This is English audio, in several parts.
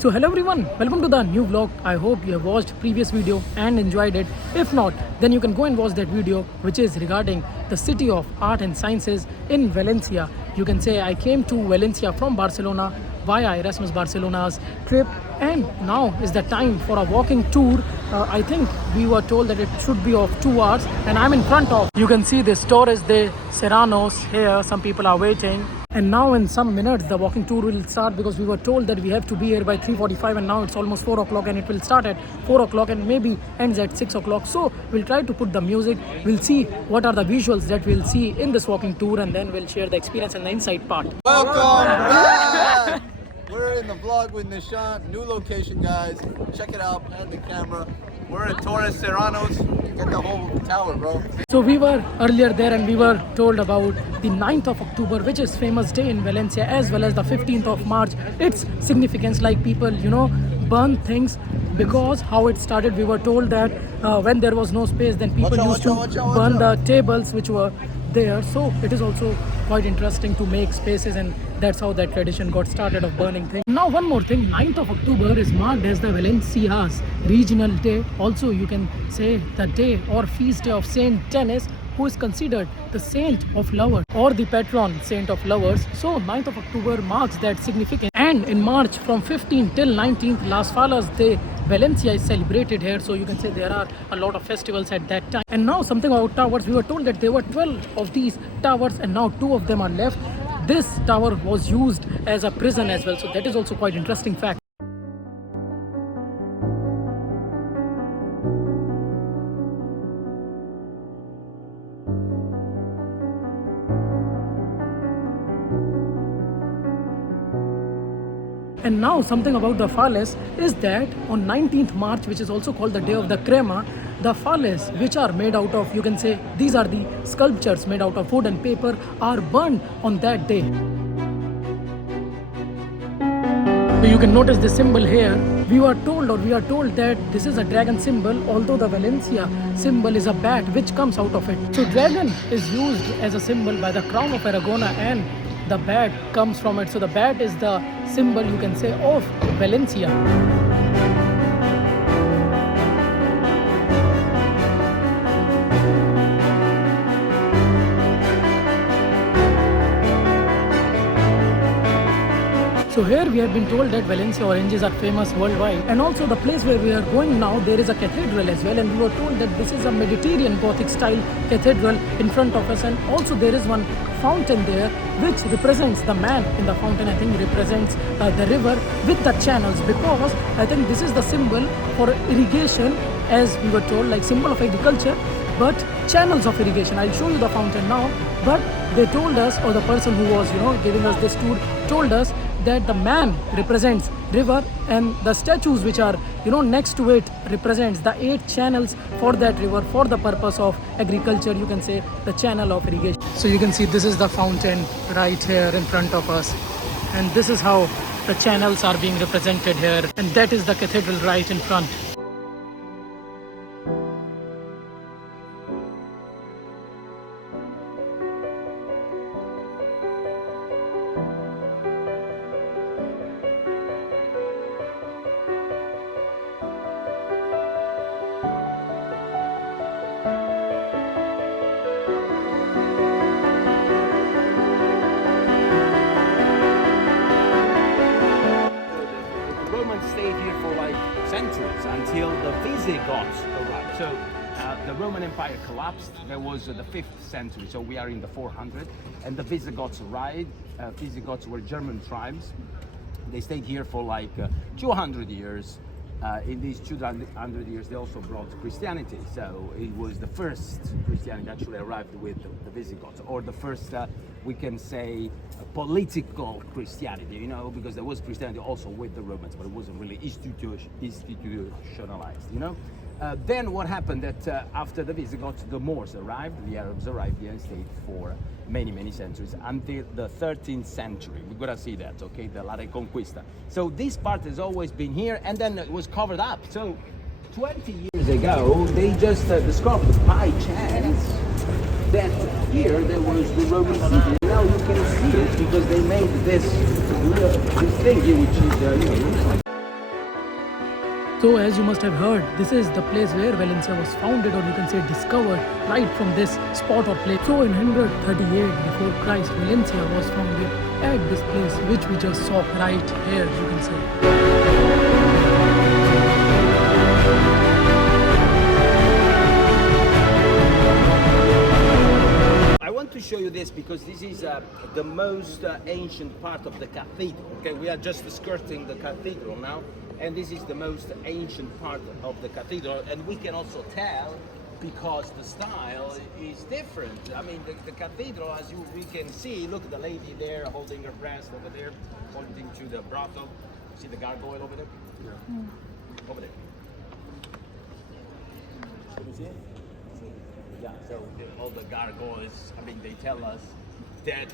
So hello everyone, welcome to the new vlog. I hope you have watched previous video and enjoyed it. If not, then you can go and watch that video which is regarding the city of art and sciences in Valencia. You can say I came to Valencia from Barcelona via Erasmus Barcelona's trip, and now is the time for a walking tour. I think we were told that it should be of 2 hours, and I'm in front of, you can see this Torres de Serranos here. Some people are waiting. And now in some minutes the walking tour will start, because we were told that we have to be here by 3:45, and now it's almost 4 o'clock, and it will start at 4 o'clock and maybe ends at 6 o'clock. So we'll try to put the music, we'll see what are the visuals that we'll see in this walking tour, and then we'll share the experience and the inside part. Welcome back! We're in the vlog with Nishant. New location, guys. Check it out, and the camera. We're at Torres Serranos. Get the whole tower, bro. So we were earlier there, and we were told about the 9th of October, which is famous day in Valencia, as well as the 15th of March. Its significance, like people, burn things, because how it started, we were told that when there was no space, then people used to burn the tables which were there. So it is also quite interesting to make spaces, and that's how that tradition got started of burning things. Now one more thing, 9th of October is marked as the Valencia's regional day. Also you can say the day or feast day of Saint Denis, who is considered the saint of lovers or the patron saint of lovers. So 9th of October marks that significance. And in March from 15th till 19th, Las Fallas de Valencia is celebrated here. So you can say there are a lot of festivals at that time. And now something about towers. We were told that there were 12 of these towers, and now 2 of them are left. This tower was used as a prison as well, so that is also quite interesting fact. And now something about the Falles is that on 19th March, which is also called the day of the Crema, the Falles, which are made out of, you can say, these are the sculptures made out of wood and paper, are burned on that day. So you can notice the symbol here. We are told that this is a dragon symbol, although the Valencia symbol is a bat which comes out of it. So dragon is used as a symbol by the crown of Aragona, and the bat comes from it. So the bat is the symbol, you can say, of Valencia. So here we have been told that Valencia oranges are famous worldwide, and also the place where we are going now, there is a cathedral as well, and we were told that this is a Mediterranean Gothic style cathedral in front of us, and also there is one fountain there which represents the man in the fountain. I think represents the river with the channels, because I think this is the symbol for irrigation, as we were told, like symbol of agriculture, but channels of irrigation. I'll show you the fountain now, but they told us, or the person who was giving us this tour told us, that the man represents river, and the statues which are next to it represents the 8 channels for that river, for the purpose of agriculture, you can say the channel of irrigation. So you can see this is the fountain right here in front of us, and this is how the channels are being represented here, and that is the cathedral right in front. Stayed here for like centuries until the Visigoths arrived. So the Roman Empire collapsed. There was the 5th century, so we are in the 400, and the Visigoths arrived. Visigoths were German tribes. They stayed here for like 200 years. In these 200 years, they also brought Christianity. So it was the first Christianity that actually arrived with the Visigoths, or the first, we can say, political Christianity, because there was Christianity also with the Romans, but it wasn't really institutionalized, Then what happened that after the Visigoths, the Moors arrived, the Arabs arrived here and stayed for many, many centuries, until the 13th century. We're gonna see that, okay, the La Reconquista. So this part has always been here, and then it was covered up. So 20 years ago, they just discovered by chance that here there was the Roman city. Now you can see it because they made this thing here, which is So as you must have heard, this is the place where Valencia was founded, or you can say discovered, right from this spot or place. So in 138 before Christ, Valencia was founded at this place which we just saw right here, you can say. I want to show you this because this is the most ancient part of the cathedral. Okay, we are just skirting the cathedral now, and this is the most ancient part of the cathedral, and we can also tell because the style is different. I mean, the cathedral, as we can see, look at the lady there holding her breast over there, pointing to the brothel. See the gargoyle over there? Yeah. Over there. Can you see it? Yeah, so all the gargoyles, I mean, they tell us that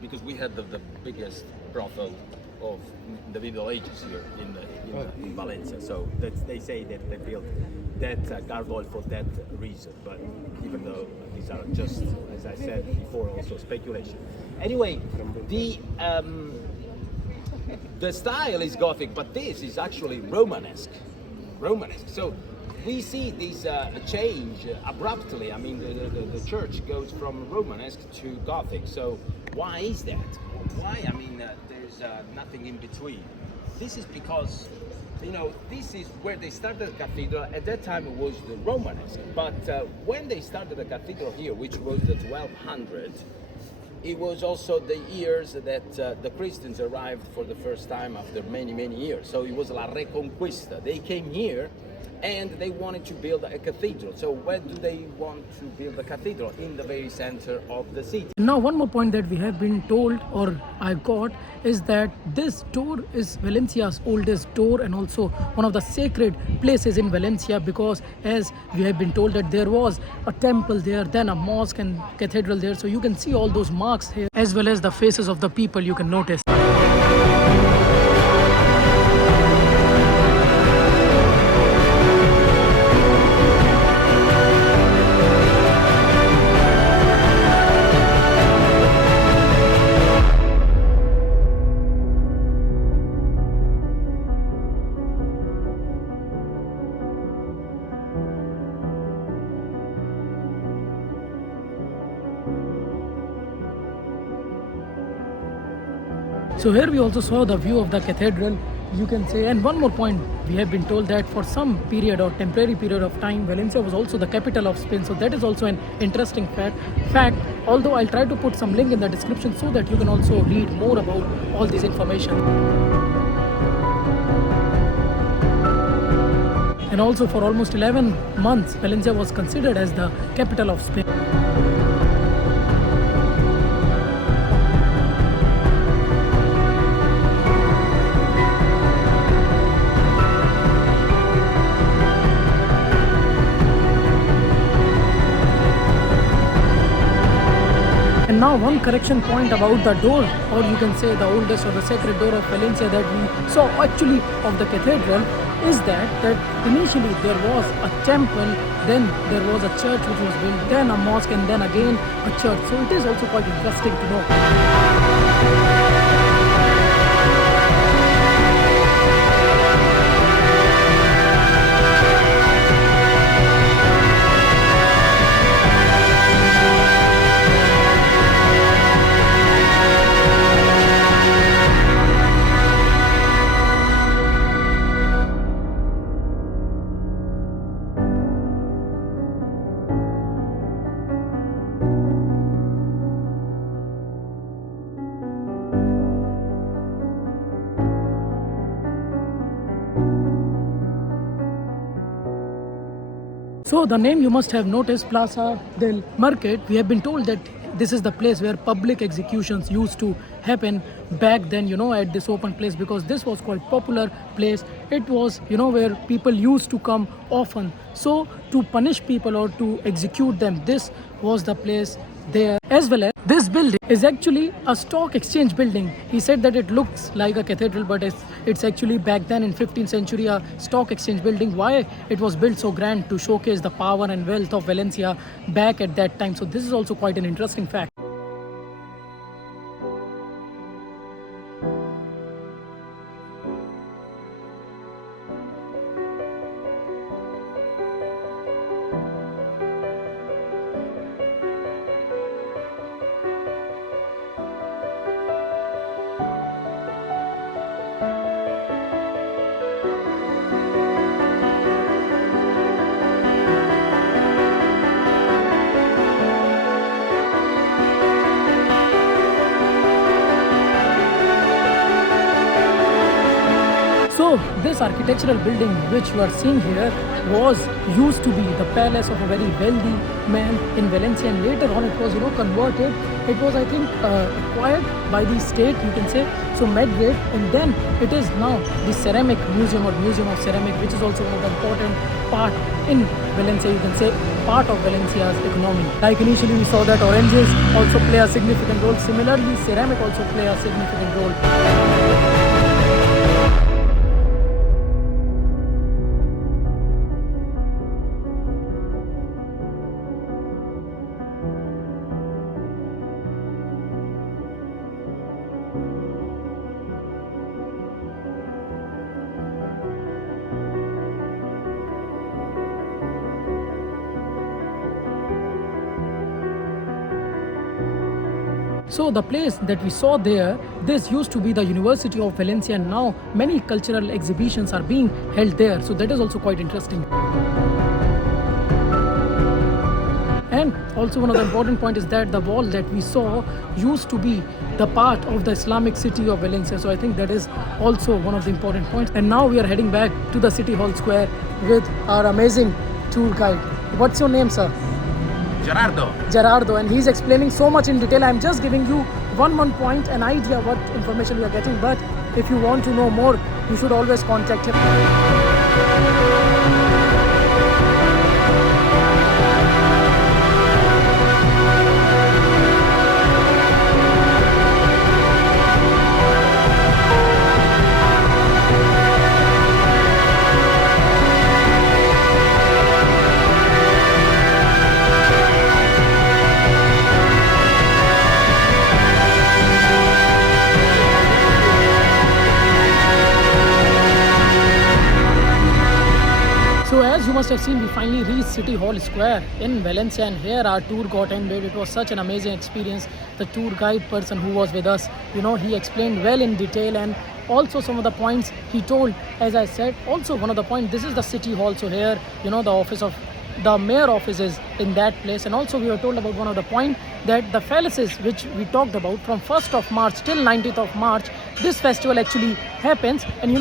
because we had the biggest brothel of the Middle Ages here in Valencia, so they say that they built that gargoyle for that reason, but even though these are just, as I said before, also speculation. Anyway, the style is Gothic, but this is actually Romanesque. So we see this change abruptly. I mean, the church goes from Romanesque to Gothic. So why is that? Why? I mean, there's nothing in between. This is because, you know, this is where they started the cathedral. At that time, it was the Romanesque. But when they started the cathedral here, which was the 1200, it was also the years that the Christians arrived for the first time after many, many years. So it was La Reconquista. They came here and they wanted to build a cathedral. So where do they want to build a cathedral? In the very center of the city. Now one more point that we have been told, or I got, is that this door is Valencia's oldest door and also one of the sacred places in Valencia, because as we have been told that there was a temple there, then a mosque and cathedral there. So you can see all those marks here as well as the faces of the people you can notice. So here we also saw the view of the cathedral, you can say. And one more point, we have been told that for some period or temporary period of time, Valencia was also the capital of Spain. So that is also an interesting fact. Although I'll try to put some link in the description so that you can also read more about all this information. And also for almost 11 months, Valencia was considered as the capital of Spain. And now one correction point about the door, or you can say the oldest or the sacred door of Valencia that we saw actually of the cathedral, is that initially there was a temple, then there was a church which was built, then a mosque, and then again a church. So it is also quite interesting to know. So the name you must have noticed, Plaza del Market, we have been told that this is the place where public executions used to happen back then, at this open place, because this was called popular place. It was, where people used to come often. So to punish people or to execute them, this was the place there. As well as this building is actually a stock exchange building. He said that it looks like a cathedral, but it's actually back then in 15th century a stock exchange building. Why it was built so grand? To showcase the power and wealth of Valencia back at that time. So this is also quite an interesting fact. So this architectural building which you are seeing here was used to be the palace of a very wealthy man in Valencia, and later on it was converted. It was, I think, acquired by the state, you can say, so Madrid, and then it is now the ceramic museum or museum of ceramic, which is also one of the important part in Valencia, you can say, part of Valencia's economy. Like initially we saw that oranges also play a significant role. Similarly, ceramic also play a significant role. So the place that we saw there, this used to be the University of Valencia, and now many cultural exhibitions are being held there. So that is also quite interesting. And also one of the important point is that the wall that we saw used to be the part of the Islamic city of Valencia. So I think that is also one of the important points. And now we are heading back to the City Hall Square with our amazing tour guide. What's your name, sir? Gerardo, and he's explaining so much in detail. I'm just giving you one point, an idea what information we are getting, but if you want to know more, you should always contact him. You must have seen we finally reached City Hall Square in Valencia, and here our tour got ended. It was such an amazing experience. The tour guide person who was with us, he explained well in detail, and also some of the points he told, as I said, also one of the points, this is the City Hall. So here, the office of the mayor office is in that place. And also we were told about one of the point that the palaces which we talked about from 1st of March till 19th of March, this festival actually happens. And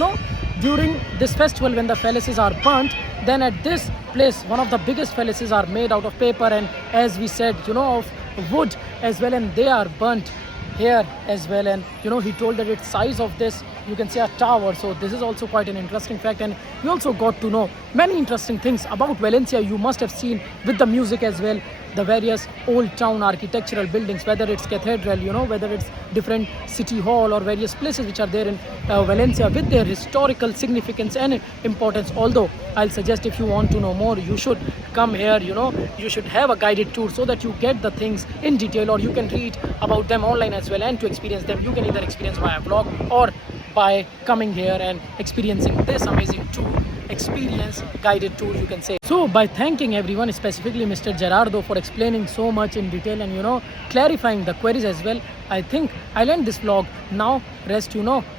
during this festival, when the palaces are burnt, then at this place, one of the biggest palaces are made out of paper and, as we said, of wood as well, and they are burnt here as well. And he told that its size of this, you can say, a tower. So this is also quite an interesting fact, and we also got to know many interesting things about Valencia. You must have seen with the music as well, the various old town architectural buildings, whether it's cathedral, whether it's different city hall or various places which are there in Valencia with their historical significance and importance. Although I'll suggest, if you want to know more, you should come here, you should have a guided tour so that you get the things in detail, or you can read about them online as well. And to experience them, you can either experience via vlog or by coming here and experiencing this amazing tour experience, guided tour, you can say. So by thanking everyone, specifically Mr. Gerardo, for explaining so much in detail and clarifying the queries as well, I think I'll end this vlog now. Rest,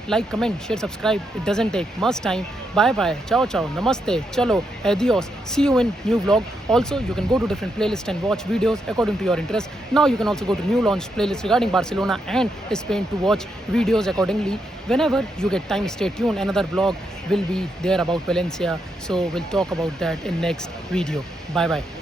like, comment, share, subscribe. It doesn't take much time. Bye bye, ciao ciao, namaste, chalo, adios. See you in new vlog. Also, you can go to different playlists and watch videos according to your interest. Now you can also go to new launched playlist regarding Barcelona and Spain to watch videos accordingly. Whenever you get time, stay tuned. Another vlog will be there about Valencia, so we'll talk about that in next video. Bye bye.